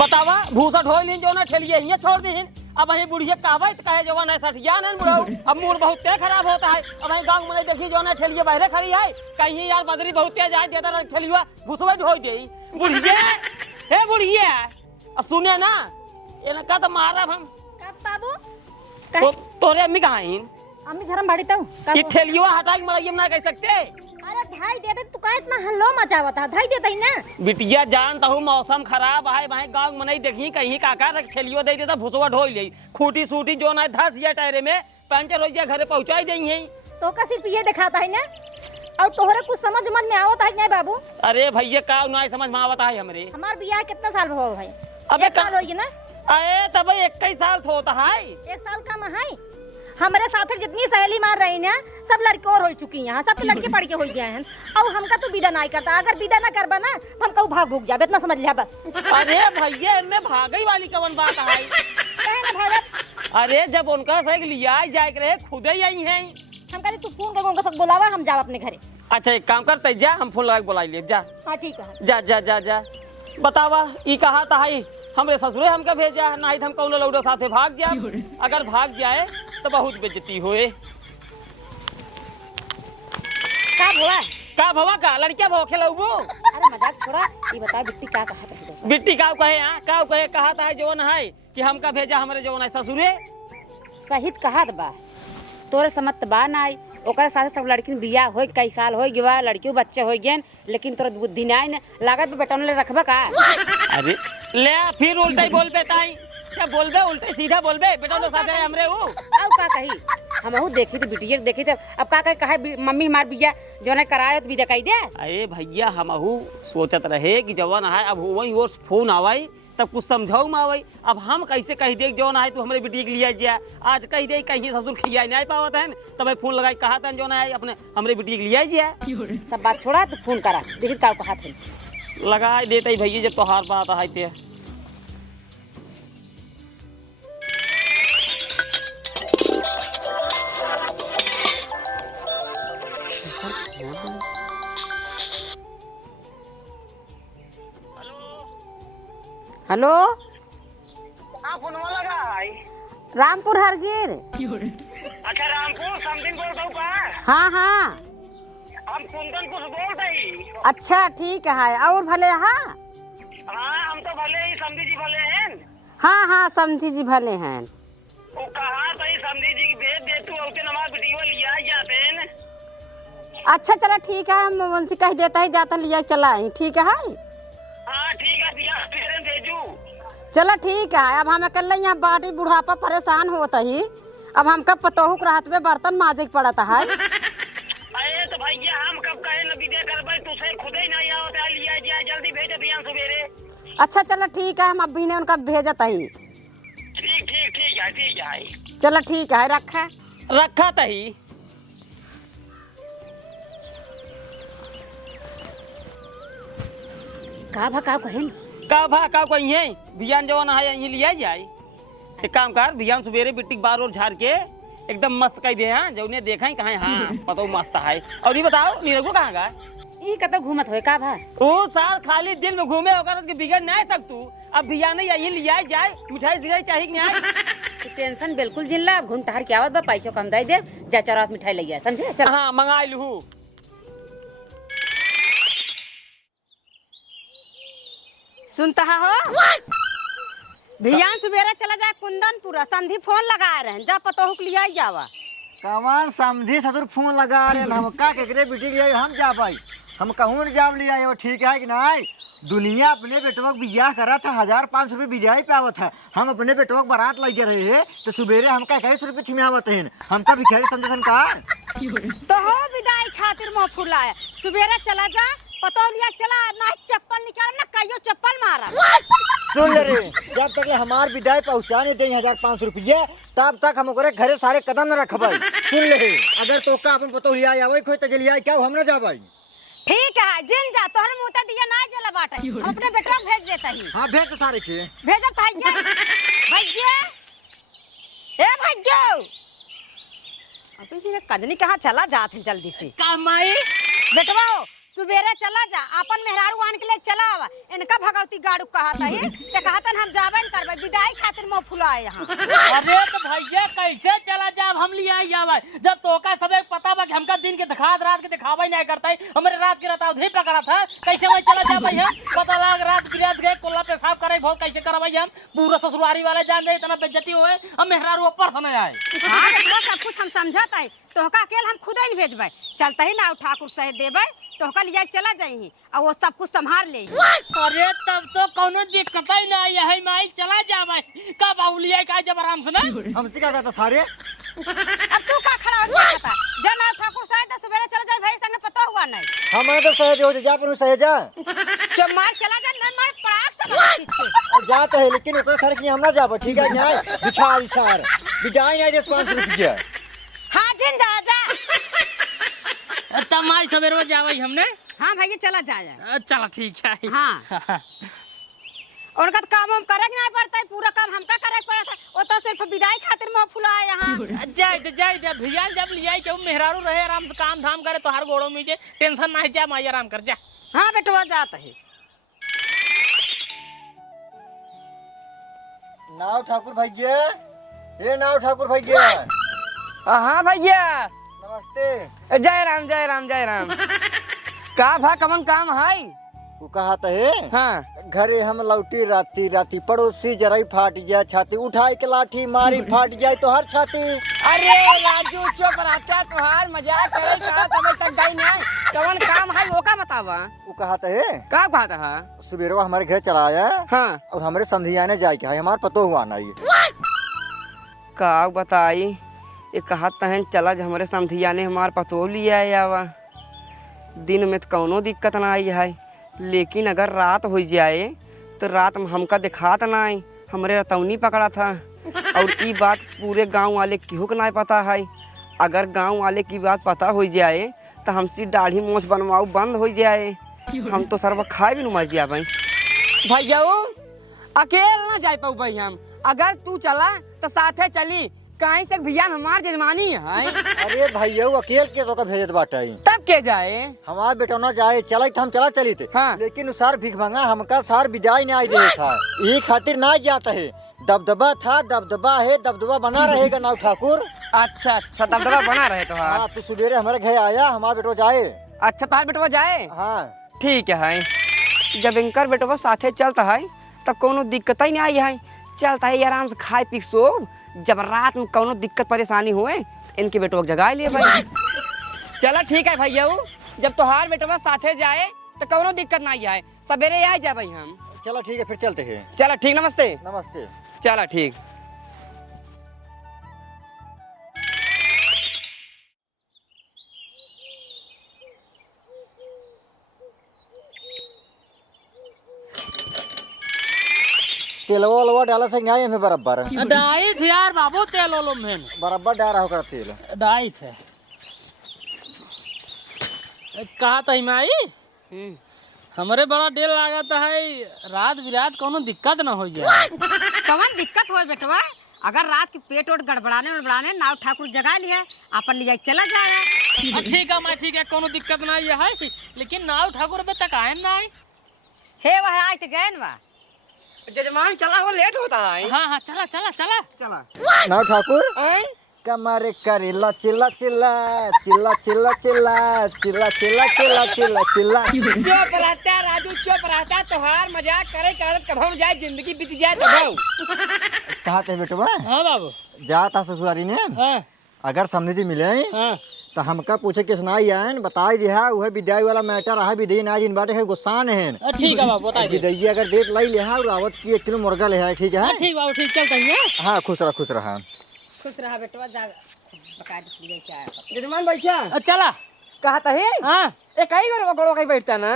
बतावा भूसा ढोल लीन जो ना ठेलिए ही छोड़ दी। अब वही बुढ़िया कहवे तो कहे जवान ऐसा न बुढ़ाओ। अब मूड बहुत खराब होता है। अब वही गाँव में देखी जो ना ठेलिए बहरे खड़ी है कहीं यार बदरी बहुत तेज आए देता ठेलिया भूसवा ढोल दे बुढ़िया। हे बुढ़िया अब सुने ना ये का तो मारा हम बाबू तोरे अम्मी कहाँ हैं? अम्मी घर में बाड़ी तो ये ठेलिया हटा के मराइए ना कह सकते। अरे ढाई दे दे तू का इतना हल्लो मचावत है ढाई देता ही ना बिटिया जानता हूँ मौसम खराब है भाई गाँव में नहीं देखी कहीं काका ठेलियो दे देता भुसवा ढोल ले खूटी सूटी जो ना धस जाए टायरे में पंचर हो जाए घरे पहुँचाई दी है तो का सिर्फ ये दिखाता है ना और तोहरे कुछ समझ में आवत है ना बाबू? अरे भैया का ना समझ में आवता है हमरे हमार बियाह कितना साल हो भाई? अबे साल होगी ना? अरे तब 21 साल होता है। 1 साल कम है। हमारे साथ जितनी सहेली मार रही ना सब लड़के और हो चुकी हैं सब लड़के पढ़ के हो गए हैं और हमका तो विदा नहीं करता। अगर विदा ना करबा ना हम कहू भाग भूग जाबे इतना समझ लिया बस। अरे भैया इनमें भागई वाली कवन बात है? कहे ना भागत। अरे जब उनका सही लिया जाए रहे खुद ही आई हैं हम कहते तू फोन कर उनका सब बुलावा हम जाओ अपने घरे। अच्छा एक काम करते जा हम फोन लगा बुला लिए जा। हाँ ठीक है जा जा जा जा बतावा ई कहा था हमरे ससुरे हमका भेजा नहीं हम कौन लौडो साथे भाग जा। अगर भाग जाए तो बहुत बेइज्जती होए। का भवा का लड़किया भोखे लउबो? अरे मजाक छोड़ा ये बता बिट्टी का कहा था? बिट्टी का कहे हां का कहे कहा था जवन है कि हमका भेजा हमरे जवन है ससुरे सहित कहा बा तोरे समत बा नाई ओकर साथे सब लड़की बियाह होई कई साल होई गवा लड़कियों बच्चे होई गेन लेकिन तोर बुद्धि नाई न लागत बेटन ले रखबा का? अरे ले फिर उल्टा ही बोल बेताई क्या बोलबे उल्टे सीधा बोलबे बेटन साथे हमरे हो अब का कही हमहू देखी थी बिटिया देखी थी अब का कहे मम्मी हमार बिया जो ने करायत भी कही दे। अरे भैया हमहू सोचत रहे कि जवान है अब वही और फोन आवाई तब कुछ समझाऊ मावई। अब हम कैसे कह दे जौन है तू हमारे बेटी के लिए जा आज कह दे कहीं ससुर खिया नहीं पावत है तब फोन लगाई कहा था जौन है अपने हमारे बेटी के लिए जा। सब बात छोड़ा तो फोन करा देखी का कहा थे लगा देते भैया जब तोहार बात है ते हेलो फोनवा लगा है रामपुर हरगिर। अच्छा रामपुर समथिंग बोल रहा हूँ। हाँ हाँ हम कुंदन कुछ बोल रही। अच्छा ठीक है और भले हाँ हाँ हम तो भले ही समझी जी भले हैं। हाँ हाँ समझी जी भले हैं। वो कहा तो समझी जी की भेज दे तू उसके नमाज वीडियो लिया जाते हैं। अच्छा चला ठीक है हम उनसे कह देता है जाता लिया चला ठीक है। हाँ ठीक है दिया भेजू। चलो ठीक है अब हम अकेले यहाँ बाटी बुढ़ापा परेशान होता ही अब हम कब पतोहू के रात में बर्तन माजे पड़ता है। अरे तो भैया हम कब कहे न विदे करबे तुझे खुद ही नहीं आवता लिया जाए जल्दी भेज दिया सवेरे। अच्छा चलो ठीक है हम अभी ने उनका भेजता ही। ठीक ठीक ठीक है चलो ठीक है रखा रखा तही का भा का कहें का भा का कहीं है बियान जवान है यहीं लिया जाए। एक काम कर बियान सवेरे बिट्टी बार और झाड़ के एकदम मस्त कह दे हाँ जो उन्हें देखा ही कहाँ हाँ पता मस्त है। और ये बताओ नीरगो कहाँ का ई कत घूमत होए का भा? ओ साल खाली दिल में घूमे होकर के बिगड़ नहीं सकतू अब बियान यहीं लिया जाए मिठाई सिलाई चाहिए कि नहीं? टेंशन बिल्कुल जिल्ला घूम टहर के आवत बा पैसों कम दे दे जा चरात मिठाई ले जाए समझे। चल हाँ मंगा लू सुनता हो भियान सुबेरा चला जाए कुंदनपुरा समझी फोन लगा रहे हैं जा पतोहू के लिए जावा। कमान समझी ससुर फोन लगा रहे हैं हम का केकरे बेटी के हम जा पाई हम कहूँ न जाब लिया वो ठीक है कि नहीं? दुनिया अपने बेटवा बियाह करा था 1500 रुपये बिजाई पे आवत है। हम अपने बेटवा बारात लगे रहे हैं तो सवेरे हमका 21 रुपये थी में आवत है हमका भिखारी समझन का तो हो विदाई खातिर मुंह फुलाए सुबेरा चला जा पतौलिया चला ना चप्पल निकाल ना कहियो चप्पल मारा। सुन ले रे जब तक हमार विदाई पहुँचा नहीं दे 1500 रुपये तब तक हम ओकरे घरे सारे कदम न रखबे। सुन ले रे अगर तो का अपन पतौलिया आवे कोई तजलिया क्या हम न जाबे। ठीक है जिन जा तोहर मुंह त दिया ना जला बाटा हम अपने बेटवा भेज देता ही। हां भेज तो सारे के भेजत भैया भैया ए भैया अबे ये कजनी कहाँ चला जात है जल्दी से। का माई बेटवा सुबेरे चला जा अपन मेहरारू आन के लिए चला आवा इनका भगवती गाड़ू कहता है ते कहतन हम जाबे न करबे विदाई खातिर मुंह फुलाए यहां। अरे तो भैया कैसे चला जाब हम लिया आवा जब तोका सब पता बा कि हमका दिन के दिखा रात के दिखावा ही नहीं करता है हमरे रात के रहता उधर पकड़ा था कैसे मैं चला जा भाई हम पता लग रात बिरात गए कोल्ला पेशाब करे बहुत कैसे करवाई हम पूरा ससुरारी वाले जान गए इतना बेइज्जती होए हम मेहरारू ऊपर समय आए। हां बेटवा सब कुछ हम समझाता है तोहका अकेले हम खुद ही भेजबे चलते ही ना ठाकुर सह देबे तोहका लिया चला जाई और वो सब कुछ संभाल ले। अरे तब तो कोनो दिक्कत ही नहीं है माई चला जा भाई का बाउलिया का जब आराम से ना हमसे क्या कहता सारे अब तू का खड़ा हो देखता जना ठाकुर सह दे सुबेरे चला जाए भाई संगे पता हुआ नहीं हमारे तो सहज हो जा पर सहज जा चमार चला जा न मार पड़ाक सब जाते है लेकिन उतना सर की हम ना जाबो ठीक है न्याय भिखारी सर विदाई नहीं दे 5 रुपया। हां जिन जा जा तब माई सवेरे जावई हमने। हां भैया चला जाए चला ठीक है। हां और कद काम हम करे नहीं पड़ता है पूरा काम हमका करे पड़ता है वो तो सिर्फ विदाई खातिर मुंह फुलाए यहां जाए भैया जब लिया के मेहरारू रहे आराम से काम धाम करे तो हर गोड़ों में जे टेंशन ना जा माई आराम कर जा। हां बेटवा जात है नाव ठाकुर भैया ये नाव ठाकुर भैया। हाँ भैया नमस्ते। जय राम जय राम जय राम। का भा कमन काम है वो कहता है हाँ घरे हम लौटी राती राती पड़ोसी जराई फाट जाए छाती उठाई के लाठी मारी फाट जाए तो हर छाती। अरे राजू चुप रहता तुहार मजाक करे का तब तक गई नहीं कमन काम है वो का बतावा। वो कहता है का कहता है सुबेरवा हमारे घर चला आया हाँ और हमारे समझिया ने जाए के हमारे पतो हुआ नहीं का बताई ये कहा तहन चला जो हमारे समधिया ने हमार पतो लिया आवा दिन में तो कौनो दिक्कत ना आई है लेकिन अगर रात हो जाए तो रात में हमका दिखात ना आई हमरे रतौनी पकड़ा था और ये बात पूरे गांव वाले केहू को नहीं पता है। अगर गांव वाले की बात पता हो जाए तो हमसे दाढ़ी मोछ बनवाओ बंद हो जाए हम तो सरवा खाए भी न मर जा भाई। भैया अकेले ना जा पाऊ भाई हम अगर तू चला तो साथे चली कहीं से भैया हमार जजमानी है। अरे भैया अकेले के तो भेजत बाटे तब के जाए हमार बेटा ना जाए चला तो हम चला चली थे हाँ। लेकिन सार भीख मांगा हमका सार विदाई नहीं दे सार यही खातिर ना जाता है दबदबा था दबदबा है दबदबा बना रहेगा नाव ठाकुर। अच्छा अच्छा दबदबा बना रहे तो हाँ तू सुबेरे हमारे घर आया हमारा बेटो जाए। अच्छा तार बेटवा जाए हाँ ठीक है जब इनकर बेटवा साथे चलता है तब कोनो दिक्कत ही नहीं आई है चलता है आराम से खाए पी सो जब रात में कोनो दिक्कत परेशानी हुए इनके बेटवा जगा लिए भाई। चलो ठीक है भैया जब तोहार बेटवा साथे जाए तो कोनो दिक्कत नहीं आए सवेरे आ जा भाई हम। चलो ठीक है फिर चलते हैं। चलो ठीक नमस्ते। नमस्ते। चलो ठीक। तेलवा वलवा डाला से नहीं हमें बराबर डाई थे यार बाबू तेल ओलो में बराबर डाला होकर तेल डाई थे कहा था माई हमारे बड़ा डेल लागत है रात बिरात कोनो दिक्कत ना हो जाए। कौन दिक्कत हो बेटवा अगर रात के पेट ओट गड़बड़ाने नाव ठाकुर जगा लिया अपन ले जाए चला जाए। ठीक है मैं ठीक है कोनो दिक्कत ना है लेकिन नाव ठाकुर पे तक आए ना हे वह आए तो गए ना जजमान चला वो लेट होता है। हाँ हाँ चला चला चला चला नाव ठाकुर कमरे करेला चिल्ला चिल्ला चिल्ला चिल्ला चिल्ला चिल्ला चिल्ला चिल्ला चिल्ला चिल्ला। चुप रहता राजू चुप रहता तोहार मजाक करे करत कब हम जाए जिंदगी बीत जाए तब। कहा थे बेटवा हाँ बाबू जाता ससुरारी ने हाँ अगर समझी मिले हाँ तो हमका पूछे कि सुनाई आन बताई दिया वह विदाई वाला मैटर रहा विदाई ना जिन बाटे है गुस्सा है ठीक है बाबू बता विदाई अगर डेट लाई ले और आवत की 1 किलो मुर्गा ले है ठीक है। ठीक बाबू ठीक चलते हैं। हाँ खुश रहा खुश रहा बेटवा जा बकायदा से लेके आया जजमान बैठा चला कहा था ही हाँ एक ही गड़ो कहीं बैठता ना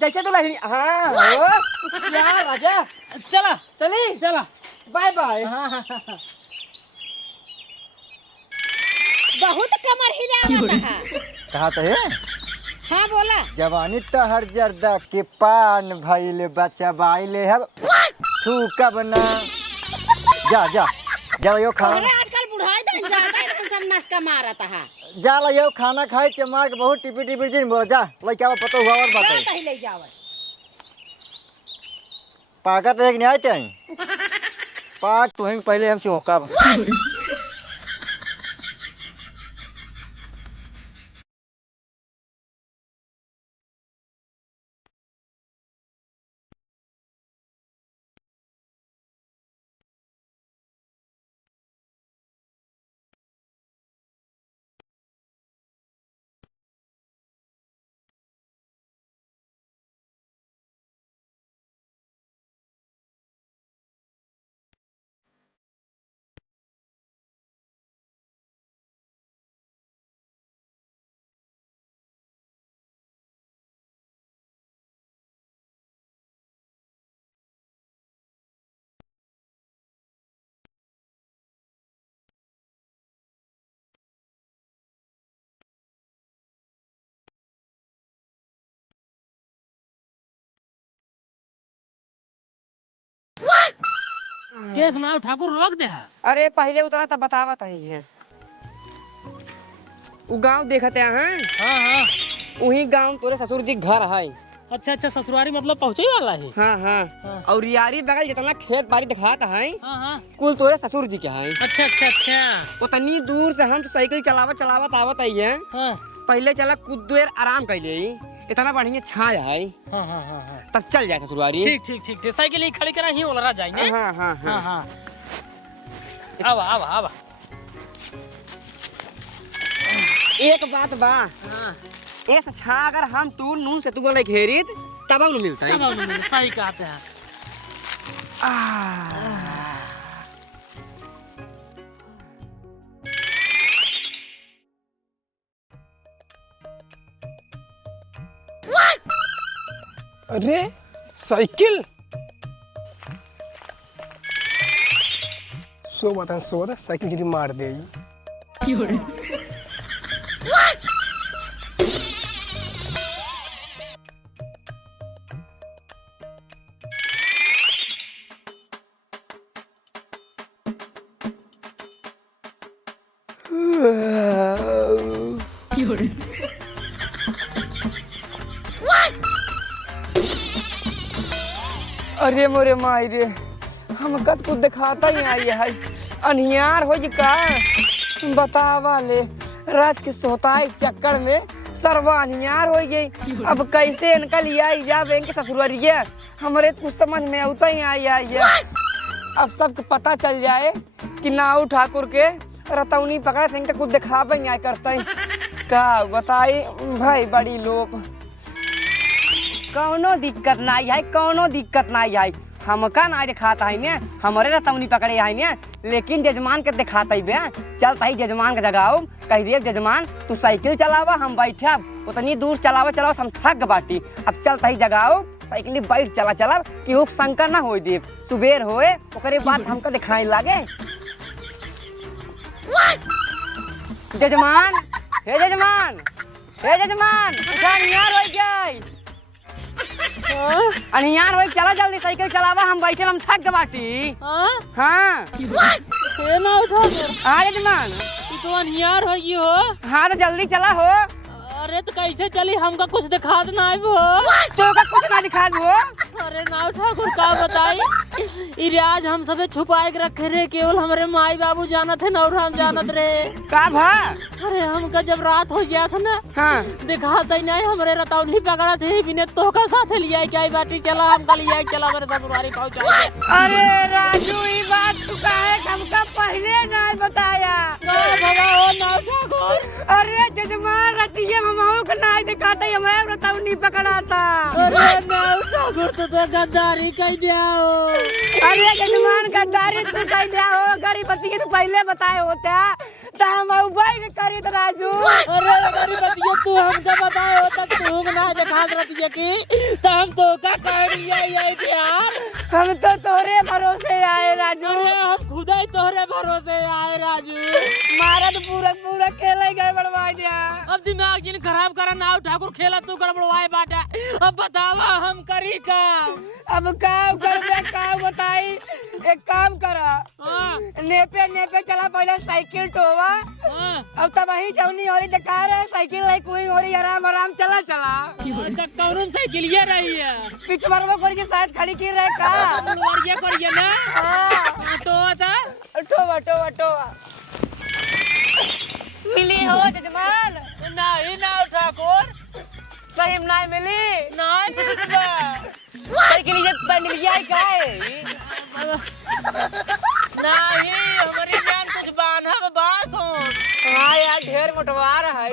जैसे तो लही हाँ हो क्या राजा चला चली चला बाय बाय। हाँ हाँ हाँ बहुत कमर हिला है कहा है हाँ बोला जवानी तो हर जर्दा के पान भइले बच्चा बाइले है थूका बना जा जा जा यो खा अरे आजकल बुढ़ाई तो ज्यादा ही मस्का मारत है। जा लियो खाना खाए चमार के बहुत टिपी टिपी दिन बोल जा लइका पतो हुआ और जा बताई तही ले जावे। पाका तो एक नहीं आते हैं पाक तो हम पहले हम चौका के सुनाओ ठाकुर रोक दे। अरे पहले उतरा तब बतावत है उ गांव देखते हैं। हाँ हाँ। वही गांव तोरे ससुर जी घर है। अच्छा अच्छा ससुरारी मतलब पहुँचे वाला है। हाँ हाँ और यारी बगल जितना खेत बाड़ी दिखाता है हाँ हाँ। कुल तोरे ससुर जी के है। अच्छा अच्छा अच्छा। उतनी दूर से हम तो साइकिल चलावत चलावत आवत आई है। हाँ पहले चला कुछ देर आराम कर ले इतना बढ़िया छाया है हाँ हाँ हाँ हाँ। तब चल जाए ससुरारी। ठीक ठीक ठीक ठीक साइकिल ही खड़ी करा ही ओलरा जाएंगे। हाँ हाँ हाँ हाँ हाँ। आवा आवा आवा। एक बात बा हाँ। ऐसा छा अगर हम तू नून से तू बोले घेरित तब हम मिलता है। तब हम सही कहते हैं। अरे साइकिल सो बता सो साइकिल गिरी मार दे। अरे मोरे माई रे हम कद कुछ दिखाता ही आई है अनियार हो का बतावा ले राज के सोताई चक्कर में सरवा अनियार हो गई। अब कैसे इनका लिया जा बैंक के ससुररिया हमारे कुछ समझ में आता ही आई है। अब सबको पता चल जाए कि नाऊ ठाकुर के रतौनी पकड़ा थे कुछ दिखावे नहीं करते का बताई भाई बड़ी लोग कौनो दिक्कत नहीं है कौनो दिक्कत नहीं है हमका ना दिखाता है ने हमारे रतौनी पकड़े है ने लेकिन जजमान के दिखाता ही बे चलता ही जजमान के जगाओ कह दिए जजमान तू साइकिल चलावा हम बैठे उतनी दूर चलावा चलाओ हम थक बाटी अब चलता ही जगाओ साइकिल बैठ चला चला कि वो शंकर ना हो दे सुबेर होए ओकरे बाद हमका दिखाई लागे। जजमान हे जजमान हे जजमान उठा नियार हो जाए अनियार हो चला जल्दी साइकिल चलावा हम बैठे हम थक बाटी। हाँ हाँ ये ना उठा हाँ जजमान तू तो अनियार हो गई हो। हाँ तो जल्दी चला हो। अरे तो कैसे चली हमका कुछ दिखा देना है वो। तो का कुछ ना दिखा दो। अरे नाव ठाकुर का बताई ई राज हम सबे छुपाए के रखे रे केवल हमारे माई बाबू जानत है ना और हम जानत रे का भा अरे हमका जब रात हो गया था ना हाँ दिखाता ही नहीं हमारे रतौनी पकड़ा थे बिने तो का साथ लिया क्या बाटी चला हमका लिया चला मेरे ससुरारी पहुंचाए। अरे राजू ये बात तू काहे हमका पहले नहीं बताया। भगवान नाव ठाकुर अरे जजमान रतिया ममाऊ का नहीं दिखाता हमें रतौनी पकड़ा था। अरे नाव ठाकुर तो गद्दारी कह दिया हो। अरे जजमान गद्दारी तू कह दिया हो गरीबती तू पहले बताए होता तो हम उबाई करी तो राजू। अरे गरीबती तू हमका बताए होता तू ना दिखा रतिया की तो हम तो का कह लिया यार हम तो तोरे भरोसे आए राजू। अरे हम खुद ही तोहरे भरोसे आए राजू मारा तो पूरा पूरा खेले गए बड़वा दिया। अब दिमाग जिन खराब करा नाव ठाकुर खेला तू गड़बड़वाए बाटा अब बतावा हम करी का। अब काम कर बे काम बताई एक काम करा हाँ नेपे नेपे चला पहले साइकिल टोवा अब तब वही जौनी हो रही दिखा रहे साइकिल लाई कोई हो रही आराम आराम चला कौन साइकिल ये रही है पिछवर में करके शायद खड़ी की रहे का ये करिए ना तो था टोवा मिली हो जजमान नहीं ना ठाकुर सही में नहीं मिली नहीं साइकिल ये बंद लिया है का नहीं हमारी जान कुछ बांधा बास हो हाँ यार ढेर मोटवार है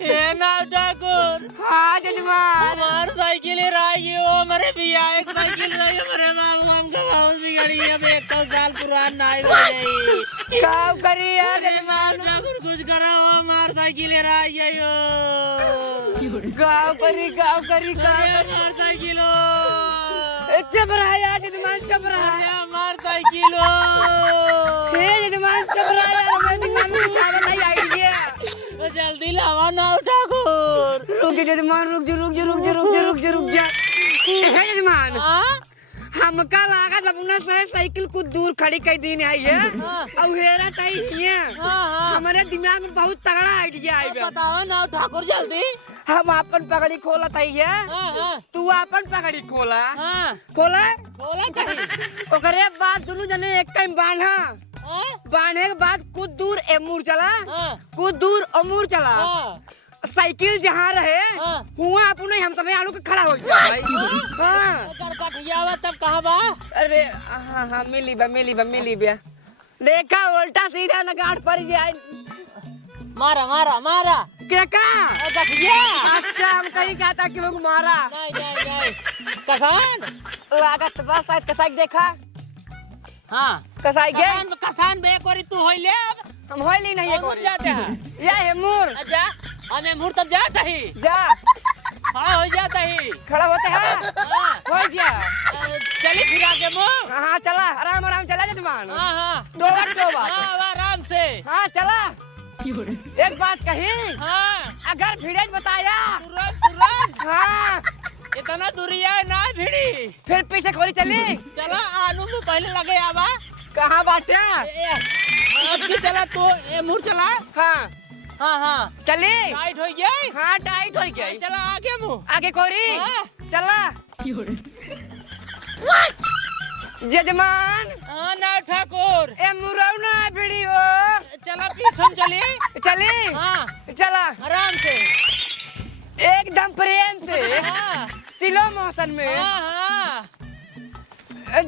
ये ना ठाकुर हाँ जजमान हमार साइकिल रही हो हमारे भैया एक साइकिल रही हमारे बाबू हमको बहुत बिगड़ी है 1 साल पुरान नहीं रही काम करी है जजमान ठाकुर कुछ करा हो हमार साइकिल रही है यो गाँव करी हमार साइकिल हो चुप रहा यार जजमान चुप रहा हमार साइकिल हो जजमान चुप रहा यार हमारे दिमाग में कुछ आवा नहीं आइडिया जल्दी लावा ना ठाकुर रुक जा जजमान रुक जा है जजमान हमका लागत अपना से साइकिल कुछ दूर खड़ी कर दी है ये और हेरा तई है हमारे दिमाग में बहुत तगड़ा आइडिया आएगा बताओ ना ठाकुर जल्दी हम अपन पगड़ी खोला तई है तू अपन पगड़ी खोला खोला ओकरे बाद दोनों जने एक टाइम बांधा बांधे के बाद कुछ दूर एमूर चला कुछ दूर अमूर चला साइकिल जहाँ रहे हुआ अपने हम सब आलू के खड़ा हो जाए हाँ तब कहाँ बा अरे हाँ मिली बा देखा उल्टा सीधा न गांठ पड़ जाए मारा क्या का गठिया अच्छा हम कहीं कहता कि वो मारा नहीं कसान लागत बस शायद कसाई देखा हाँ कसाई के कसान बे कोरी तू होइले अब हम होइली नहीं है कोई जाते हैं या हेमूर जा हमें मुहूर्त तब जाता ही जा हाँ हो जाता ही खड़ा होते हैं हो जा चली फिर आगे मुँह हाँ चला आराम चला जजमान हाँ टोबा आराम से हाँ चला एक बात कही हाँ अगर भिड़े बताया तुरंत हाँ इतना दूरिया ना भिड़ी फिर पीछे खोरी चली चला आलू में पहले लगे आवा कहाँ बाटे अब भी चला तो ये मुड़ चला हाँ चली टाइट हो गई हाँ टाइट हो गई चला आगे मुँह आगे कोरी हाँ। चला जजमान हाँ ना ठाकुर ए मुरौना भिड़ी हो चला पीछे चली चली हाँ चला आराम से एकदम प्रेम से हाँ स्लो मोशन में हाँ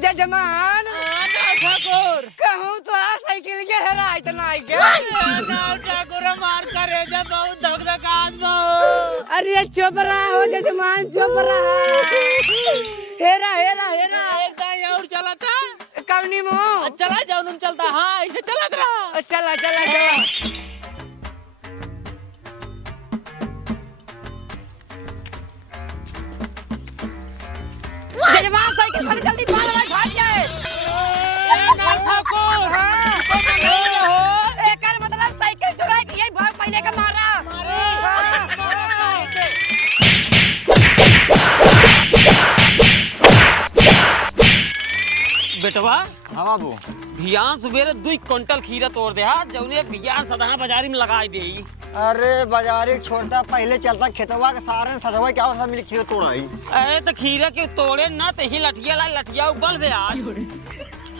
जजमान ना ठाकुर कहूँ तो आ साइकिल के हेरा इतना आई के ना ठाकुर मार करे जब बहुत धक बहुत अरे चुप रहा हो जजमान चुप रहा हेरा एक दाई और चला था कवनी मो चला जाओ तुम चलता हाँ इसे चलत रहा चला जजमान साइकिल पर जल्दी भाग जाए ना ठाकुर एकर मतलब साइकिल चुराई के यही भाग पहले का मारा बेटवा हाँ बाबू भियान सुबेरे 2 क्विंटल खीरा तोड़ दे हा जौने भियान सदा बाजारी में लगाई दे अरे बाजारी छोड़ता पहले चलता खेतवा के सारे सजवा क्या सब मिल खीरा तोड़ाई अरे तो खीरा के तोड़े ना तो ही लठिया उबल बे आज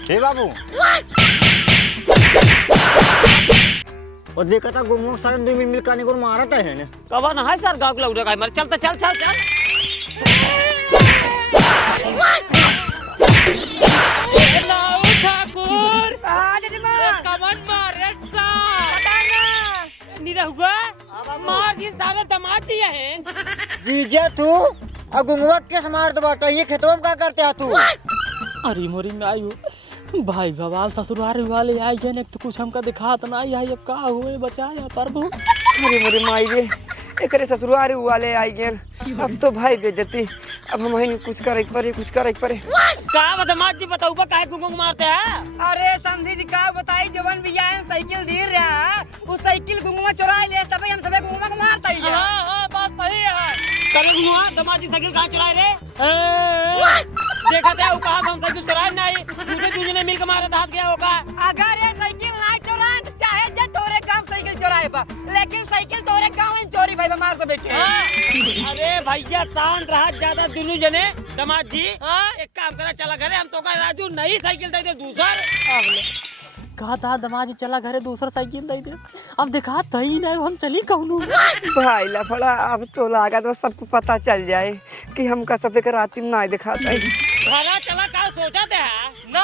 हे बाबू और देखा था गुमो सारे 2 मिनट मिल काने को मारा था है ने कब ना है सर गांव के लौटे का मर चलता चल ठाकुर कमन मारे नीरा हुआ मार दिन सारे दमाद दिया है जीजा तू और गुंगवा के मार दो बाटा ये खेतों में क्या करते है तू अरे मोरी में आई हो भाई भवाल ससुराल वाले आई है ने तो कुछ हमका दिखा तो नहीं आई अब का हुए बचाया प्रभु अरे मोरे माई रे एकरे ससुराल वाले आई गेल अब तो भाई बेइज्जती अब हम ही कुछ करे परे का बदमाश जी बताऊ बा काहे गुंगुंग मारते हैं अरे समझी जी का बताई जवन भी आए साइकिल दी रहा वो साइकिल गुंगुआ चुरा ले तबे हम सबे गुंगुआ को मारता ही है हां बात सही है करे गुंगुआ दमाजी साइकिल कहां चुराए रे देखा था वो कहा हम साइकिल चुराए नहीं दूसरे ने मिलकर मारा हाथ गया होगा अगर ये साइकिल ना चुराए तो चाहे जे तोरे काम साइकिल चुराए बा बा, लेकिन साइकिल तोरे गाँव में चोरी भाई हमारे से बेटे। अरे भैया शांत रहा ज्यादा दुनू जने। दामाद जी एक काम करा चला घरे, हम तो का राजू नई साइकिल दे दे दूसर। कहा था दमाद चला घरे दूसरा साइकिल दे दे, अब दिखा ही नहीं हम चली कहूँ। भाई लफड़ा अब तो लागा तो सबको पता चल जाए कि हमका सब एक राती ना दिखाता है। घरा चला का सोचा थे ना,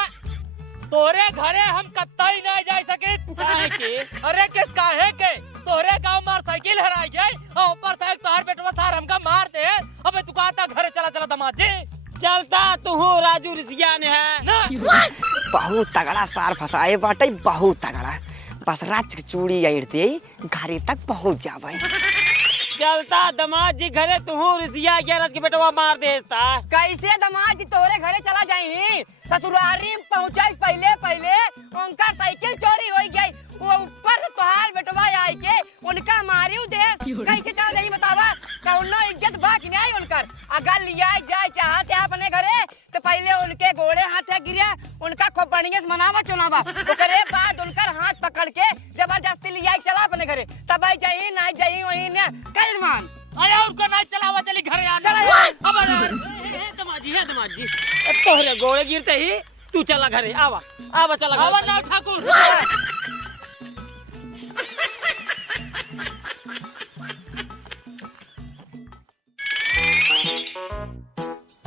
तोरे घरे हम कत्ता ही नहीं जा सके। काहे के? अरे किस काहे के तोहरे गांव मार साइकिल हराई गई और ऊपर से एक शहर बेटवा सार हमका मार दे। अबे तू कहता घरे चला चला दामाद जी। चलता तू राजू रिसिया ने है ना बहुत तगड़ा सार फसाए बाटे, बहुत तगड़ा। बस रात की चूड़ी गिरते घरे तक पहुंच जावे। चलता दामाद जी घरे तू रिसिया गैरज के बेटवा मार देता। कैसे दामाद जी तोरे घरे चला जाई? ससुरारी में पहुंचाई पहले पहले उनका साइकिल चोरी हो गई, वो ऊपर तोहार बेटवा आई के उनका मारियो दे। कैसे चला जाई बतावा? कौनो इज्जत बा कि नहीं उनकर? अगर लिया जाए चाहते अपने घरे तो पहले उनके घोड़े हाथे गिरे, उनका खूब बढ़िया से मनावा चुनावा, ओकरे बाद उनकर हाथ पकड़ के जबरदस्ती लिया चला अपने घरे। तब आई जाई ना जाई वही ने कल मान अरे उनको नहीं चलावा चली घरे आ चला अब दामाद जी तोहरे गोड़े गिरते ही तू चला घरे। आवा आवा चला आवा ना ठाकुर।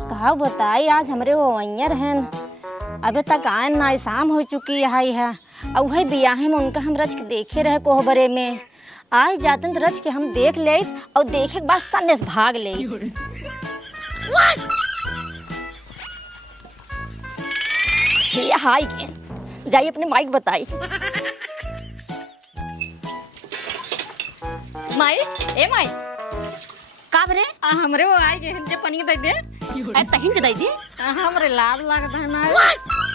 कहा बताई आज हमरे वो वैयर हैं, अबे तक आए ना शाम हो चुकी है। और वही बियाहे में उनका हम रच के देखे रहे कोहबरे में, आज जातन रच के हम देख ले और देखे के बाद सन्नेस भाग ले। ये हाय के जाइए अपने माइक बताई। माई ए माई का बरे हमरे वो आए गए जे पनी दे दे आ तहिन जदाई दी हमरे लाज लागत है ना।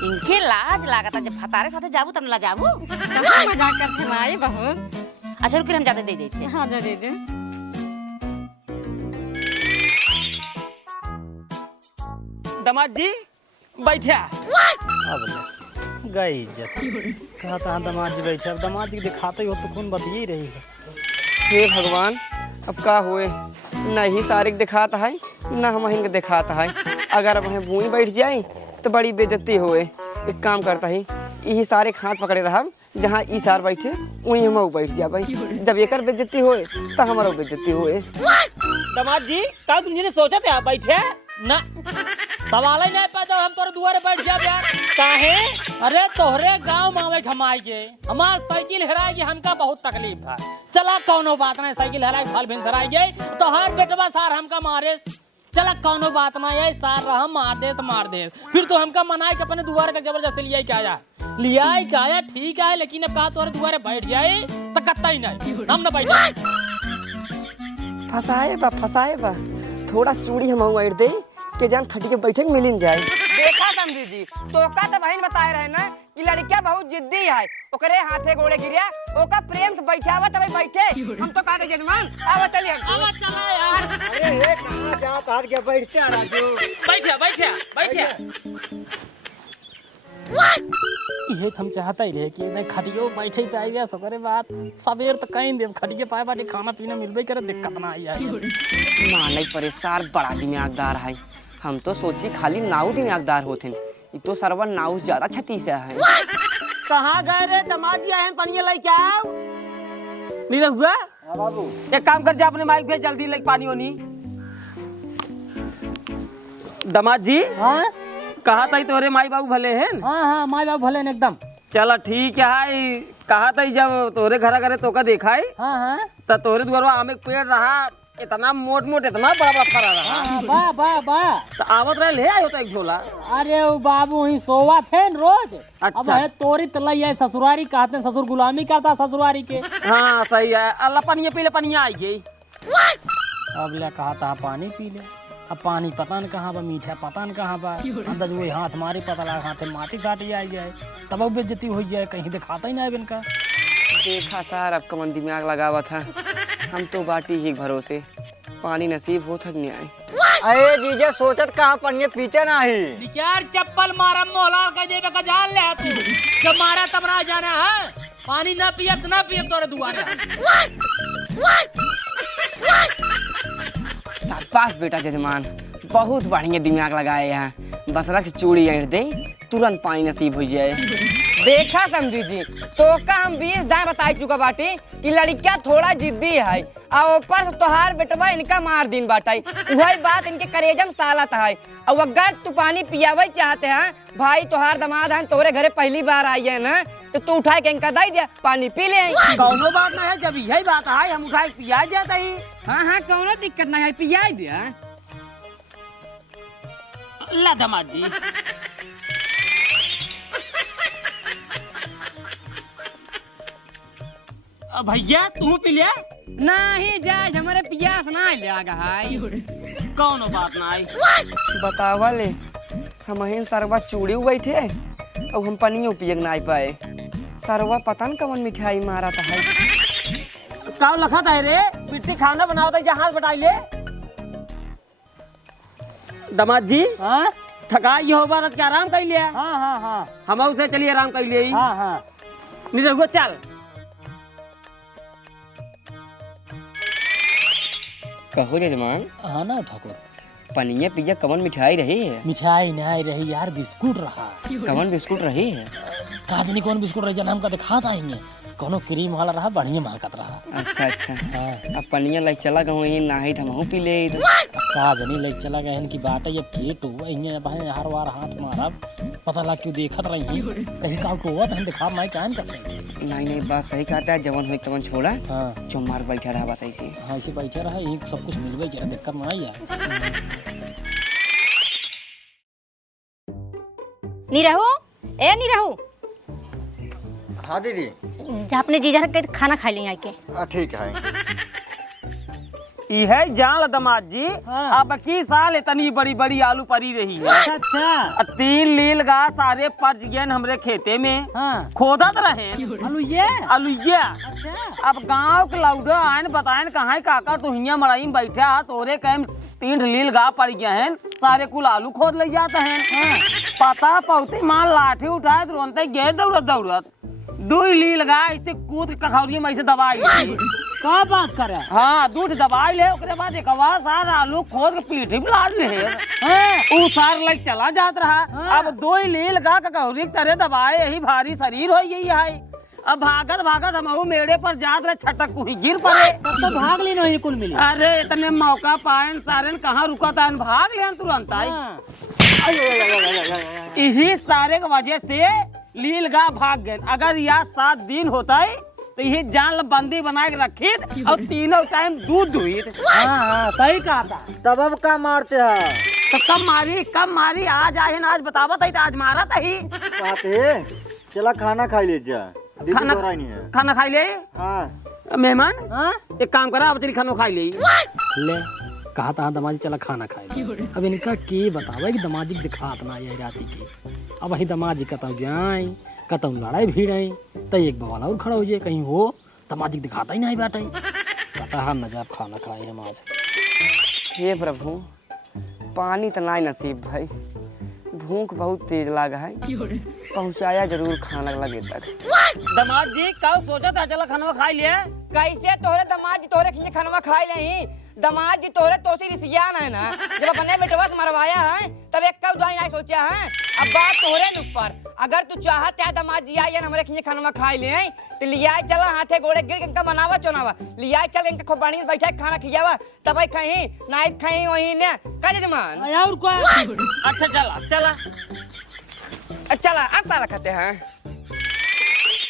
इनके लाज लागत है जब फतारे साथे जाबू तब ला जाबू। मजाक करते माई बहुत। अच्छा रुक हम ज्यादा दे देते। हां दे दे। दामाद जी बैठा। गई इज्जत कहा था दामाद जी बैठे, अब दामाद जी दिखाते हो तो कौन बतिए ही रही है। हे भगवान अब का हुए, न ही सारिक दिखाता है न हम हिंग दिखाता है। अगर अब हमें भूमि बैठ जाए तो बड़ी बेइज्जती होए। एक काम करता है यही सारे हाथ पकड़े रहा, जहाँ ई सार बैठे वहीं हम बैठ जाए। जब एक बेइज्जती होए तो हमारा बेइज्जती होए। दामाद जी का तुम ने सोचा थे आप बैठे ना सवाल ही नहीं पैदा हम तोरे दुआरे बैठ जा यार। काहे? अरे तोहरे गांव में आवे हमाई के हमार साइकिल हराई गई, हमका बहुत तकलीफ था। चला कौनो बात नहीं, साइकिल हराई साल भिन हराई गई तो हर बेटवा सार हमका मारे। चला कौनो बात ना है, सार रहा मार दे तो मार दे। फिर तो हमका मनाए के अपने दुआरे का जबरदस्ती लिया क्या आया क्या आया ठीक है, लेकिन अब कहा तोरे दुआरे बैठ जाए तो कत्ता ही नहीं हम ना बैठ जाए। फसाए बा थोड़ा चूड़ी हम बैठ दे के जान खटी के बैठे मिलिन जाए। देखा समझी जी तो का तो बहन बताए रहे ना कि लड़कियां बहुत जिद्दी है, ओकरे हाथे गोड़े गिरिया ओका प्रेम से बैठावा तब बैठे। हम तो कहा जजमान आवा चलिए आवा चला यार। अरे ये कहाँ जात हार के बैठते हैं राजू? बैठा। ये हम चाहता ही रहे कि नहीं खटियो बैठे पे आई गया सवेरे बात सवेर तक कहीं देव खटिए पाए बाटे खाना पीना मिलबे करे, दिक्कत ना आई है। माने परेशान बड़ा दिमागदार है। हम तो सोची खाली नाऊ दिमागदार होते, ये तो सरवा नाऊ ज्यादा छती से है। कहाँ गए रे दामाद जी? आए पानी लाई क्या नहीं रहुआ? हाँ बाबू एक काम कर जा अपने माइक भेज जल्दी लाइक पानी होनी। दामाद जी हाँ कहा था तोरे माई बाबू भले हैं? हाँ माई बाप भले एकदम। चला ठीक है। कहा था जब तोरे घरा घरे तो का देखा है हाँ तो तोरे द्वारा आम एक पेड़ रहा इतना मोट इतना बड़ा फरा रहा। वाह वाह वाह। तो आवत रहे ले आयो तो एक झोला। अरे वो बाबू ही सोवा थे न रोज। अच्छा। अब है तोरी तलाई है ससुरारी कहते हैं, ससुर गुलामी करता ससुरारी के। हाँ सही है। अल्लाह पनिया पी ले, पनिया आई गई। अब ले कहा था पानी पी ले, अब पानी पता न कहाँ बा, मीठा पता न कहाँ बा। अंदर जो हाथ मारी पता लगा हाथे माटी साटी आई जाए तब अब बेइज्जती हो जाए, कहीं दिखाता ही ना है इनका। देखा सार अब कमन दिमाग लगावा था, हम तो बाटी ही भरोसे पानी नसीब हो थक नहीं आए। अरे जीजे सोचत कहाँ पनिया पीते नहीं। यार चप्पल मारा मोहला कह देबे का जान ले तू, जब मारा तब ना जाना है। पानी ना पियब तो ना पियब तोरे दुआरे। शाबाश बेटा जजमान, बहुत बढ़िया दिमाग लगाए यहाँ। बसरा की चूड़ी ऐंठ दे, तुरंत पानी नसीब हो जाए। देखा समझी जी, तो का हम 20 दाएं बता चुका बाटी कि लड़कियां थोड़ा जिद्दी है, और ऊपर से तोहार बेटवा इनका मार दिन बाटाई। वही बात इनके करेजम सालत है। और अगर तू पानी पियावे चाहते हैं भाई, तोहार दामाद है तोरे घरे पहली बार आई है ना, तो तू उठा के इनका दे दिया, पानी पी ले। कौनो बात ना है, जब यही बात है हम उठा के पिया जाता ही। हाँ हाँ, कौनो दिक्कत नहीं है, पिया दिया। ला दामाद जी। भैया तू पी लिया? नहीं जाए, हमारे पियास ना लगा है। कौनो बात ना आई। बतावा ले, हम अहिन सरवा चूड़ी बैठे और हम पनियो पियक ना पाए। सरवा पता न कौन मिठाई मारा था है। काव लखत है रे, बिट्टी खाना बनावता जहाज बटाई ले। दामाद जी हाँ थकाई हो बार क्या आराम कर लिया? हाँ हाँ हाँ हम उसे चलिए आराम कर लिए। हाँ हाँ। नहीं रघु चल। कहो जजमान, हाँ ना ठाकुर, पनिया पिया कवन मिठाई रही है? मिठाई नहीं रही यार, बिस्कुट रहा। कवन बिस्कुट रही है? काजनी कौन बिस्कुट रही जन हमका दिखा आएंगे, कोनो क्रीम वाला रहा, बढ़िया महकत रहा। अच्छा अच्छा। हाँ। अब पनिया लाइक चला गए यही ना ही हम पी ले। काजनी ले चला गए इनकी बात है, ये पेट हुआ इन्हें भाई हर बार हाथ मारा, पता लग क्यों देखत रही कहीं का को हुआ तो हम दिखा मैं क्या कर सकते। नहीं नहीं, बात सही कहता है, जवन हुई तवन छोड़ा। हाँ जो मार बैठा रहा बस ऐसे। हाँ ऐसे बैठे रहा, यही सब कुछ मिलवे जरा, दिक्कत ना यार। नहीं रहो, ए नहीं रहो, हाँ दीदी। जा अपने जीजा के खाना खा लिया के। ठीक है। यह जान दामाद जी, हाँ। अब की साल इतनी बड़ी बड़ी आलू परी रही है। अच्छा 3 लील गा सारे पच गए हमरे खेते में। हाँ खोदत रहे अलू ये अलुइया। अच्छा अब गांव के लौडो आयन बतायन कहाँ काका तू हिया मड़ाई में बैठा, तोरे कह 3 लील गा पड़ गए हैं, सारे कुल आलू खोद ले जाते हैं। पता पौती मान लाठी उठाए तुरंत गए दौड़त दौड़त 2 लील गा ऐसे कूद के कखौरी में ऐसे दबाई ली। का बात करे? हाँ दूध दबाई ले, ओकरे बाद एक सारा आलू खोद के पीठी पे लाद ले। ऊ सार लग चला जात रहा। अब 2 लील गा ककौरी के तरह दबाए, यही भारी शरीर हो गई है। अब भागत भागत हम मेड़े पर जात रहे, छटक कुही गिर पड़े। तो भाग ली नहीं कुल मिली। अरे इतने मौका पाए सारे कहाँ रुका था, भाग लिया तुरंत आई। यही सारे के वजह से लील गा भाग गए। अगर यह 7 दिन होता है तो ये जान बंदी बना के रखी और तीनों टाइम दूध दुहित। हाँ सही कहा था। तब अब का मारते हैं? तो कब मारी आज आए आज बतावत है, आज मारा था ही। कहते चला खाना खा लीजिए, दीदी दोहराई नहीं है। खाना खाई ले। हाँ मेहमान हाँ एक काम करा, अब तेरी खाना खाई ले। ले कहा था दमाजी चला खाना खाए। अब इनका की बतावा कि दमाजी दिखात ना ये राती की। अब वही दमाजी कतौ जाए कतौ लड़ाई भीड़ आई तो एक बवाला और खड़ा हो जाए, कहीं हो दमाजी दिखाता ही नहीं बात है। पता हम नजाब खाना खाए हम आज। हे प्रभु, पानी तो नहीं नसीब भाई, भूख बहुत तेज लगा है। पहुँचाया जरूर खाना लगे तक। दामाद जी कब सोचा था चला खाना खाई लिया? कैसे तोहरे दामाद जी तोहरे खिए खानवा खाई नहीं? दामाद जी तोहरे तोसी रिसियान है ना, जब अपने बेटवा से मरवाया है तब एक कब दुआई नहीं सोचा है। अब बात तोहरे न ऊपर, अगर तू चाहत है दामाद जी आई हमरे खिए खानवा खाई ले तो लिया चला, हाथे गोड़े गिर इनका मनावा चुनावा लिया चल, इनका खोबानी से बैठा खाना खियावा, तब कहीं नाइट कहीं वहीं ने का जजमान। और क्या? अच्छा चला चला चला अब का रखते हैं।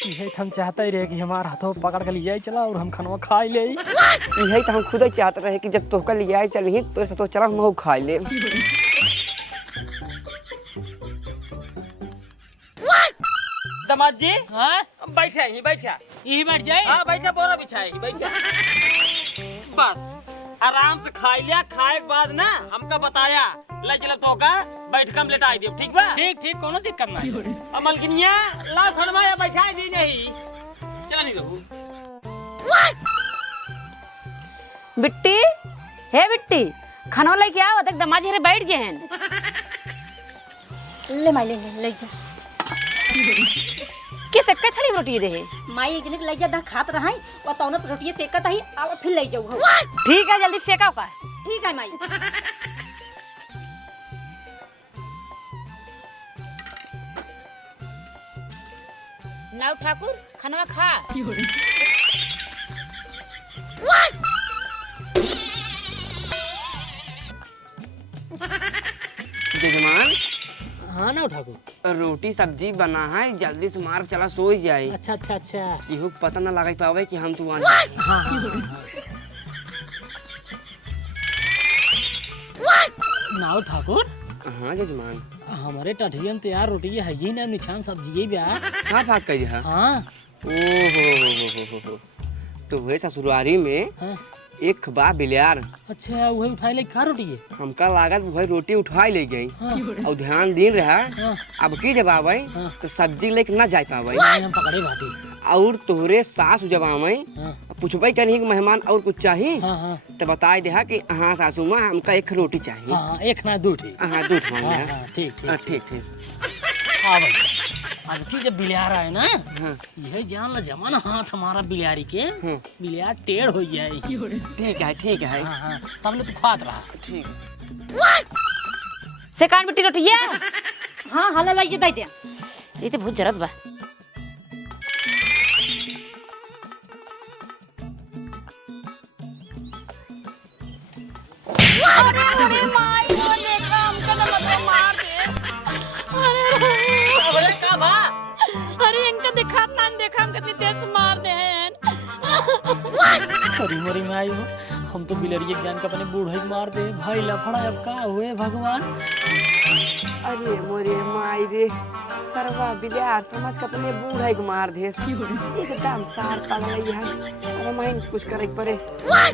यही हम चाहते ही रहे कि हमारा हाथों पकड़ के लिया चला और हम खाना खाई ले। यही तो हम खुद ही चाहते रहे कि जब तोहका लिया चली तो चला हम खा ले। दामाद जी हाँ बैठा ही बैठा। यही बैठ जाए। हाँ बैठा, बोरा बिछाए बैठा। बस आराम से खाई लिया, खाए के बाद ना हमका बताया ले चला तो का बैठ कम लेटाई दे, ठीक बा? ठीक ठीक कोनो दिक्कत नहीं। मलकिनिया ला खड़वा या बैठा दी नहीं चला नहीं रहू। बिट्टी, हे बिट्टी, खाना लेके आओ, तक दमाजी रे बैठ गए हैं। ले माई ले जा। किस एक थली रोटी दे है? माई जने ले जा खात रहा और तौन रोटिए सेकत ही अब फिर ले जाऊ। ठीक है जल्दी सेका का। ठीक है माई। नाव ठाकुर खाना खा। जजमान हाँ ना ठाकुर। रोटी सब्जी बना है, जल्दी से मार चला सो ही जाए। अच्छा अच्छा अच्छा। इहो पता ना लगा पावे कि हम तू नाव ठाकुर। हाँ जजमान। हमारे टठियन तैयार रोटी है ही ना, निछान सब्जी भी है। कहाँ भाग कही है? हाँ। ओहो तो हुए ससुरारी में हाँ। एक बा बिलियार। अच्छा वही उठाई ले का रोटी है? हमका लागत वही रोटी उठाई ले गई हाँ। और ध्यान दिन रहा। हाँ। अब की जब आवे हाँ। तो सब्जी लेके ना जा पावे हम पकड़े बाटी। और तोहरे सास जब आवे हाँ। पूछबे कहीं कि मेहमान और कुछ चाहिए हाँ हाँ तो बताए दे कि हाँ सासू माँ हमका एक रोटी चाहिए। हाँ एक ना दो ठीक। हाँ दूध मांगे। हाँ हाँ ठीक ठीक ठीक ठीक। अब की जब बिलियार आए ना हाँ। यह जान ला जमाना हाथ हमारा बिलियारी के हाँ। बिलियार टेढ़ हो जाए। ठीक है ठीक है। हाँ हाँ हमने तो खात रहा। ठीक। से कान बिट्टी रोटिया। हाँ हाला लाई जे दे दे। ये तो बहुत जरूरत बा। अरे माई बोले काम कर मत मार दे। अरे का बा? अरे इनका दिखात ना देखा हम कितनी तेज मार दे हैं। अरे मोरी माई हो, हम तो बिलरिए जान के अपने बूढ़े मार दे भाई लफड़ा। अब का हुए भगवान? अरे मोरे माई रे सरवा बिलियार समझ के अपने बूढ़े को मार दे। एकदम सार पड़ल है। अब मैं कुछ करे पड़े।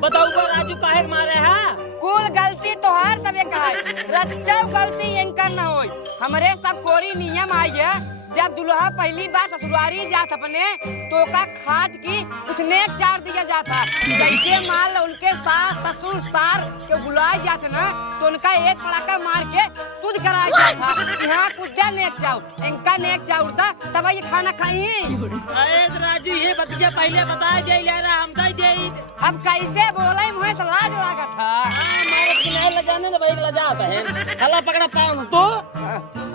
बताऊ बा राजू काहे मारे हा? कुल गलती तोहार तबे कहा रक्षा गलती इनका न होई। हमरे सब कोरी नियम आई है। जब दुल्हा पहली बार ससुरारी जात अपने तो का खाद की कुछ नेक चार दिया जाता। जैसे मान लो उनके सास ससुर सार के बुलाए जाते ना तो उनका एक पड़ाका मार के शुद्ध कराया जाता। यहाँ कुछ दे नेक चाउर इनका नेक चाउर था तब ये खाना खाई। अरे राजू ये बतिया पहले बताया जाए लेना हम दे दे। अब कैसे बोले मुझे तो लाज लगा था। हमारे किनारे लगाने ना भाई लजा है। हला पकड़ा 500 तो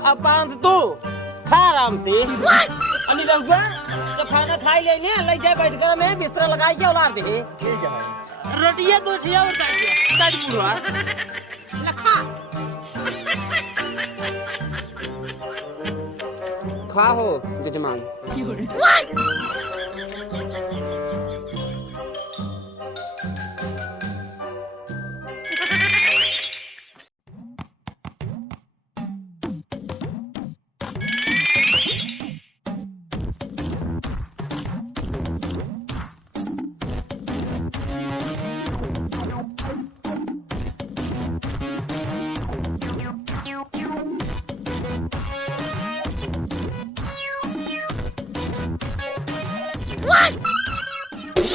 अब 500 तो खा आराम से। अनि रहुआ तो खाना खाई लेने ले जाए बैठ कर में बिस्तर लगाई के उलार दे। ठीक है। रोटियां दो ठिया और दाद बुढ़वा लखा खा हो जजमान।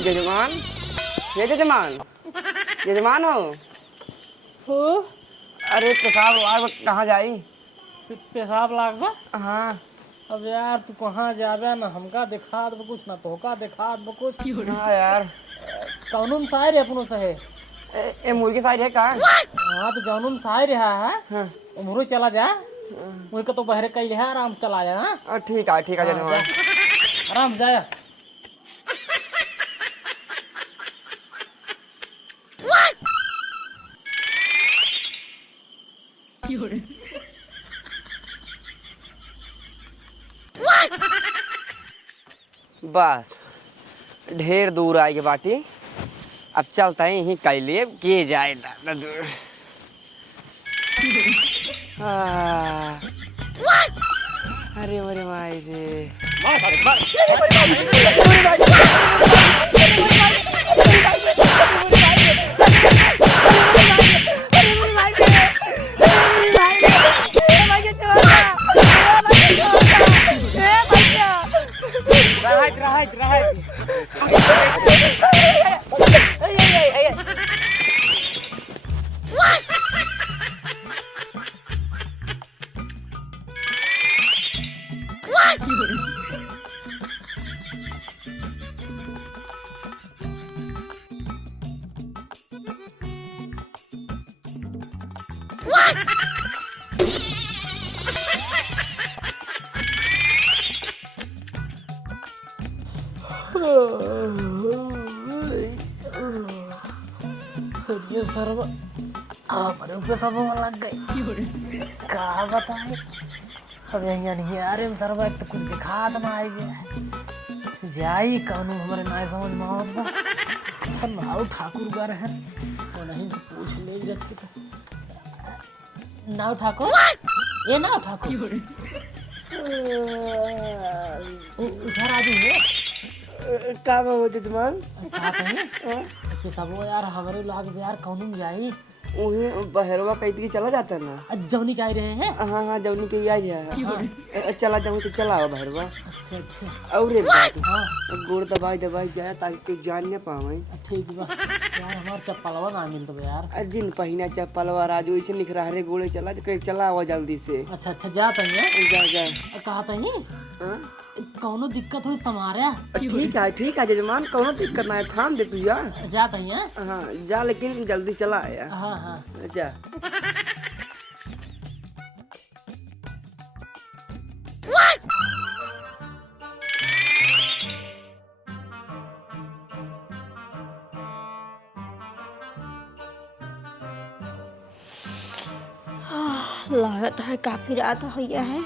जजमान ये जजमान जजमान हो। अरे पेशाब आग कहाँ जाई? पेशाब लाग बा। हाँ। अब यार तू कहाँ जाबे ना हमका दिखा दे कुछ ना तोका दिखा दे कुछ। हाँ यार कौनुम सायर अपनो सहे। ए मुर्गी साइड है का? हाँ तो जौनुम सायर रहा है। हाँ। उमरो चला जा। मुझे का तो बहरे कई है आराम से चला जा। हाँ ठीक है जजमान। आराम से जाया। बस ढेर दूर आएगी बाटी। अब चलता है यहीं कैले किए जाए। अरे मेरे माई रे ऊपर सर्व हमारे ऊपर सर्व लग गई का बताए अब यहाँ नहीं आ रहे सर्व तो कुछ दिखा ना आई गया जाई कानून हमारे ना समझ में आवत बा अच्छा नाव ठाकुर घर है और नहीं से पूछ ले जज के तो नाव ठाकुर ये नाव ठाकुर इधर आ जाइए का हो जजमान का कहीं सब यार हमारे लाग यार कौन में जाई उन्हें बहरवा कहीं की चला जाता ना जौनी का रहे हैं हाँ हाँ जौनी के आई है चला जाऊँ तो चला आओ बहरवा अच्छा अच्छा और एक बात हाँ गोड़ दबाई दबाई जाए ताकि कोई जान न पावे ठीक बा यार हमार चप्पलवा ना मिल तो यार जिन पहिना चप्पलवा राजू ऐसे निकरा रे गोड़े चला जो चला आओ जल्दी से अच्छा अच्छा जा तई जा जा कहा तई हाँ? कौनो दिक्कत हुई समारे ठीक है जजमान कौनो दिक्कत ना है थाम दे तू जा जा तई हाँ जा लेकिन जल्दी चला आया हाँ हाँ जा लागत है काफी रात हो गया है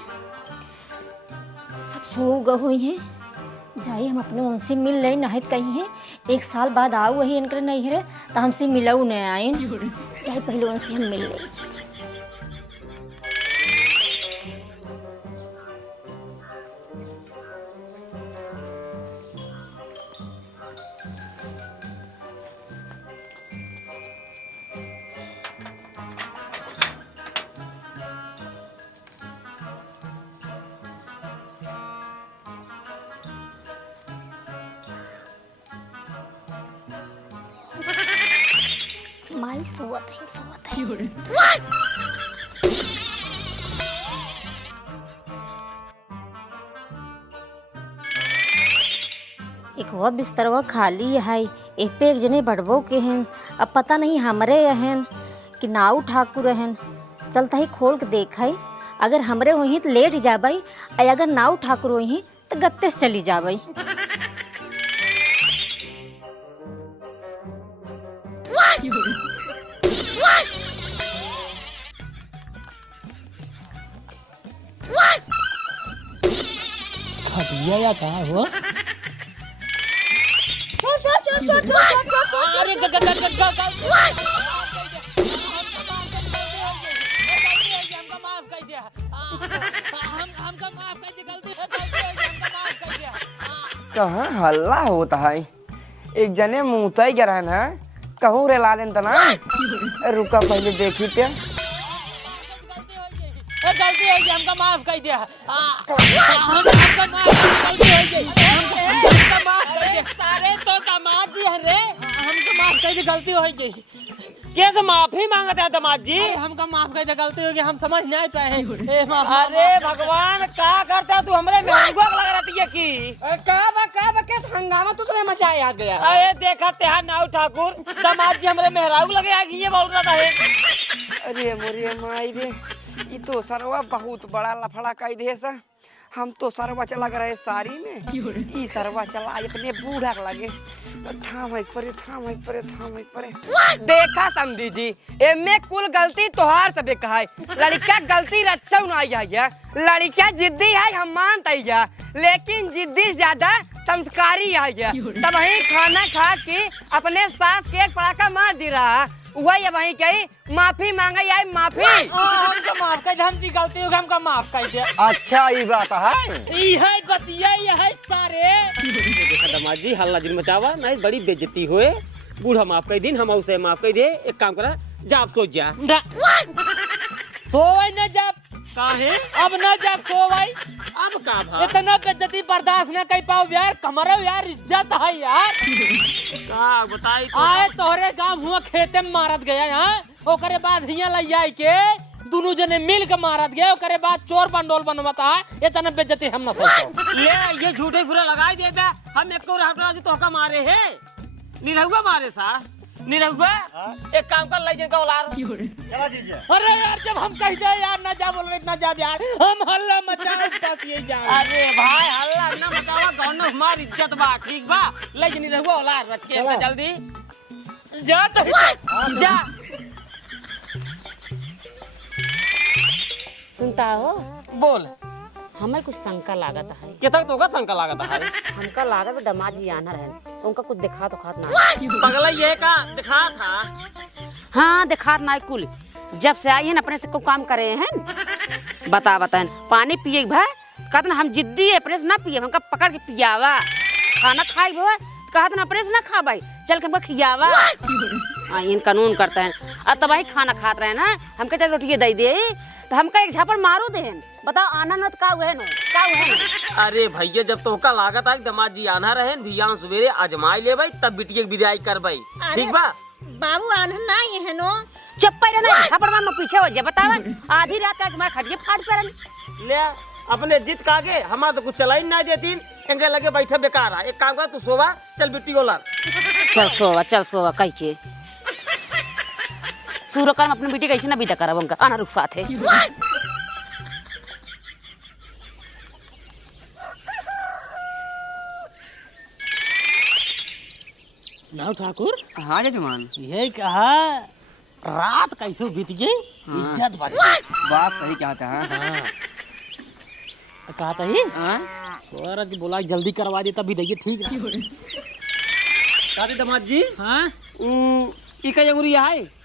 सब सो गए हुई हैं जाइए हम अपने उनसे मिल नहीं नहित कही है एक साल बाद आओ वही इनकर नहीं है तो हमसे मिलऊ नहीं आए चाहे पहले उनसे हम मिल लें माई सोवत है एक वो बिस्तरवा खाली है एक पे एक जने बढ़बो के हैं अब पता नहीं हमरे हैं कि नाऊ ठाकुर हैं चलता ही खोल के देख है अगर हमरे वहीं तो लेट जाबई और अगर नाऊ ठाकुर वहीं तो गत्ते से चली जाबई हटिया या कहा हुआ छोड़ अरे हमका माफ कर दिया हमका माफ कर दिया गलती हमका माफ कर दिया कहाँ हल्ला होता है एक जने मुँह ही गिरा ना कहूँ रे लालन तना रुका पहले देखी क्या गलती हो गई हमका माफ कर दिया हमका माफ कर दिया सारे तो दामाद जी हैं रे हमका माफ कर दिया गलती हो गई कैसे माफी मांगते हैं दामाद जी हमका माफ कर दिया गलती हो गई हम समझ नहीं पाए अरे भगवान क्या करता तू हमरे महंगुआ लग रही है की का बा के हंगामा तुझे मचाया याद गया अरे देखा तेहा नाव ठाकुर दामाद जी हमरे मेहराऊ लगे आ गई है बोल रहा है अरे मोरे माई रे ये तो सरवा बहुत बड़ा लफड़ा कई दे सा हम तो सरवा चला गए साड़ी में ई सरवा चला अपने बूढ़ा लगे थाम परे देखा समझी जी एमे कुल गलती तोहार सबे कहा लड़का गलती रच्चा ना गया लड़का जिद्दी है हम मानते गया लेकिन जिद्दी ज्यादा संस्कारी आ गया तब वही खाना खा के अपने सास के एक पड़ाका मार दी रहा वही वही कही माफी मांगा आई माफी हमको माफ कर हम जी गलती हो हमका माफ कर दिया अच्छा ये बात है ये बतिया ये है सारे देखा दामाद जी हल्ला दिन मचावा नहीं बड़ी बेइज्जती होए बूढ़ा माफ कर दिन हम उसे माफ कर दे एक काम करा जाप सो जा सोए न जब काहे अब न जब सोए अब का भा इतना बेइज्जती बर्दाश्त न कर पाओ यार कमरे यार इज्जत है यार का बताई आए तोहरे गांव हुआ खेते में मारत गया यहाँ ओकरे बाद हिया लई आई के दोनों जने मिल के मारत गए ओकरे बाद चोर बंडोल बनवाता है इतना बेइज्जती हम न सोचो ले ये झूठे फुरा लगाई दे बे हम एक को हटवा दे तो का मारे है निरहुआ मारे सा निरहुआ एक काम कर ले का औलार चला दीजिए अरे यार जब हम कह जाए यार ना जा बोल रहे इतना जा यार हम हल्ला मचाओ बस ये जा अरे भाई हल्ला ना मचावा गौनो हमार इज्जत बा ठीक बा ले निरहुआ औलार रख के जल्दी जा तो जा सुनता हो, बोल हमें कुछ शंका लागत है। के तक तोका शंका लागत है हमका लागत दमाजी आना रहे, उनका कुछ दिखा तो खात ना। पगला ये का दिखा था। हाँ दिखात ना कुल, जब से आई है अपने से को काम करे हैं। बता बताएं पानी पिए भाई कहते ना हम जिद्दी है, अपने से ना पिए, हमका पकड़ के पियावा। खाना खाई भाई कहते ना अपने से ना खा भाई, चल के हमका खियावा। इन कानून करते हैं। अब तब खाना खाते रहे ना, हमके चल रोटियाँ दे दे तो हमका एक झापड़ मारो दे। बताओ आना न का हुए न। अरे भैया जब तोका लागत है दमाद जी आना रहे भियान सवेरे आजमाई ले भाई, तब बिटिया की विदाई कर भाई, ठीक बा। बाबू आना ना ये है नो। चप्पा ना झापड़ मार पीछे हो जा। बतावा आधी रात तक मैं खटिए फाड़ पर ले अपने जिद कागे हमारा तो कुछ चला ही ना देती, इनके लगे बैठे बेकार है। एक काम कर तू सोवा, चल बिट्टी ओला। चल सोवा कह के तू रकम अपनी बेटी कैसे ना बीता करब उनका आना रुक साथ है। ना ठाकुर, हाँ जजमान, ये कहा रात कैसे बीत गई, इज्जत बच गई। बात सही कहते हैं। हाँ कहा था ही हाँ? और आज बोला जल्दी करवा देता भी देखिए, ठीक है। काहे दमाद जी हाँ ई का जरूरी है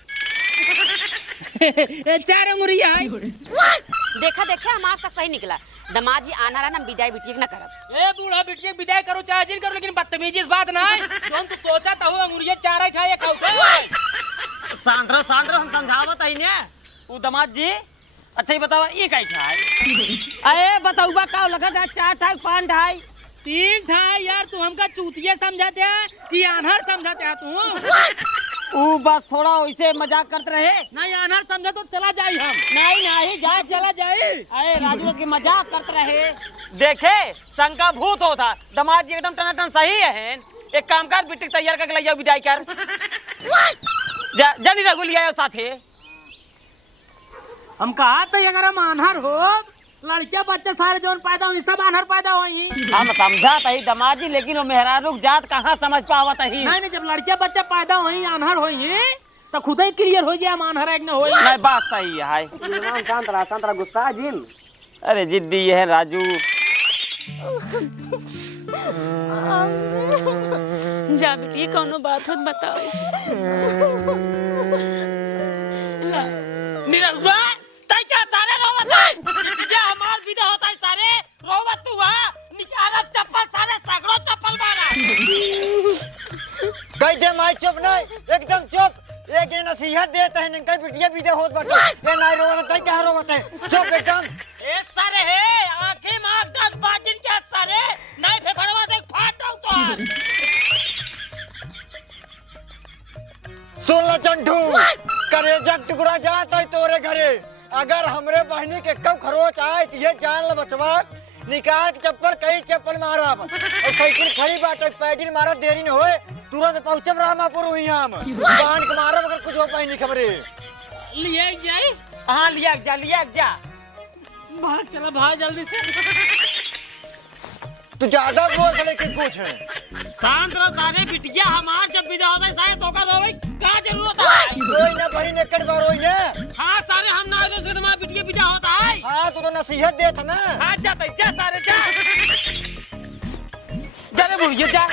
ए 4 अंगुरिया है। देखा देखा हमार तक सही निकला। दमाद जी आना रहा ना विदाई बिटिया ना करब। ए बूढ़ा बिटिया विदाई करो चाहे जिन करो, लेकिन बदतमीजी इस बात ना है। जोन तू सोचा था वो अंगुरिया 4 उठाए खाओ। सांद्रा हम समझावत है ने वो दमाद जी। अच्छा ही बतावा ई काई खाए। अरे बताऊबा का लगत है 4 ठाई 5 ढाई 3 ठाई यार, तू हमका चूतिया समझाते है कि अनहर समझाते है तू? वो बस थोड़ा वैसे मजाक करते रहे। नहीं अनहर समझे तो चला जाए हम। नहीं जा चला जाए। अरे राजू के मजाक करते रहे। देखे शंका भूत होता दमाद जी एकदम टनाटन सही है। एक काम कर बिट्टी तैयार करके ले जाओ विदाई कर। जल्दी रघु लिया साथे। हम कहा था अगर हम अनहर हो, लड़कियां बच्चे सारे जोन पैदा हुई सब अनहर पैदा हुई। हम समझात है दमाद जी, लेकिन वो मेहरारू जात कहाँ समझ पावत है। नहीं जब लड़कियां बच्चे पैदा हुई अनहर हुई तो खुद ही क्लियर हो जाए हम अनहर एक न होई। नहीं बात सही है। शांत रहा गुस्सा जिन। अरे जिद्दी ये है राजू। जा बेटी कौनो बात हो बताओ। निरहुआ तई क्या सारे रोवत है? ये हमार विदा होता है सारे रोवत तू हां निकारा चप्पल सारे सगरो चप्पल मारा। कह दे माई चुप नहीं, एकदम चुप। एक दिन नसीहत देते हैं इनका बिटिया बीते होत बटे। ये नहीं रोवत है क्या रोवत है? चुप एकदम। ए सारे है आंखें मार 10 बाजिन क्या सारे नहीं फेफड़वा देख फाट दो तो। सुन ला चंटू, करेजा टुकड़ा जात है तोरे घरे। अगर हमरे बहनी के कब खरोच आए तो ये जान ल बचवा, निकाल के चप्पल कई चप्पल मारा। और साइकिल खड़ी बाटे पैडिल मारा देरी न होए, तुरंत पहुंचब रामापुर हुई हम। बांध के मारब अगर कुछ हो पाई नहीं खबरे। लिए जाए। हां लिया जा। भाग चला भाग जल्दी से। तू ज्यादा बोल रहे कि कुछ है। शांत रहो सारे बिटिया हमार जब विदा होता है शायद तो का रोवे का जरूरत है। कोई ना भरी नेकड़ बारोई ने। हां सारे हम ना दो से तुम्हारा बिटिया विदा होता है। हां तू तो नसीहत देत ना। हां जा सारे जा। जा रे बुढ़िया जा।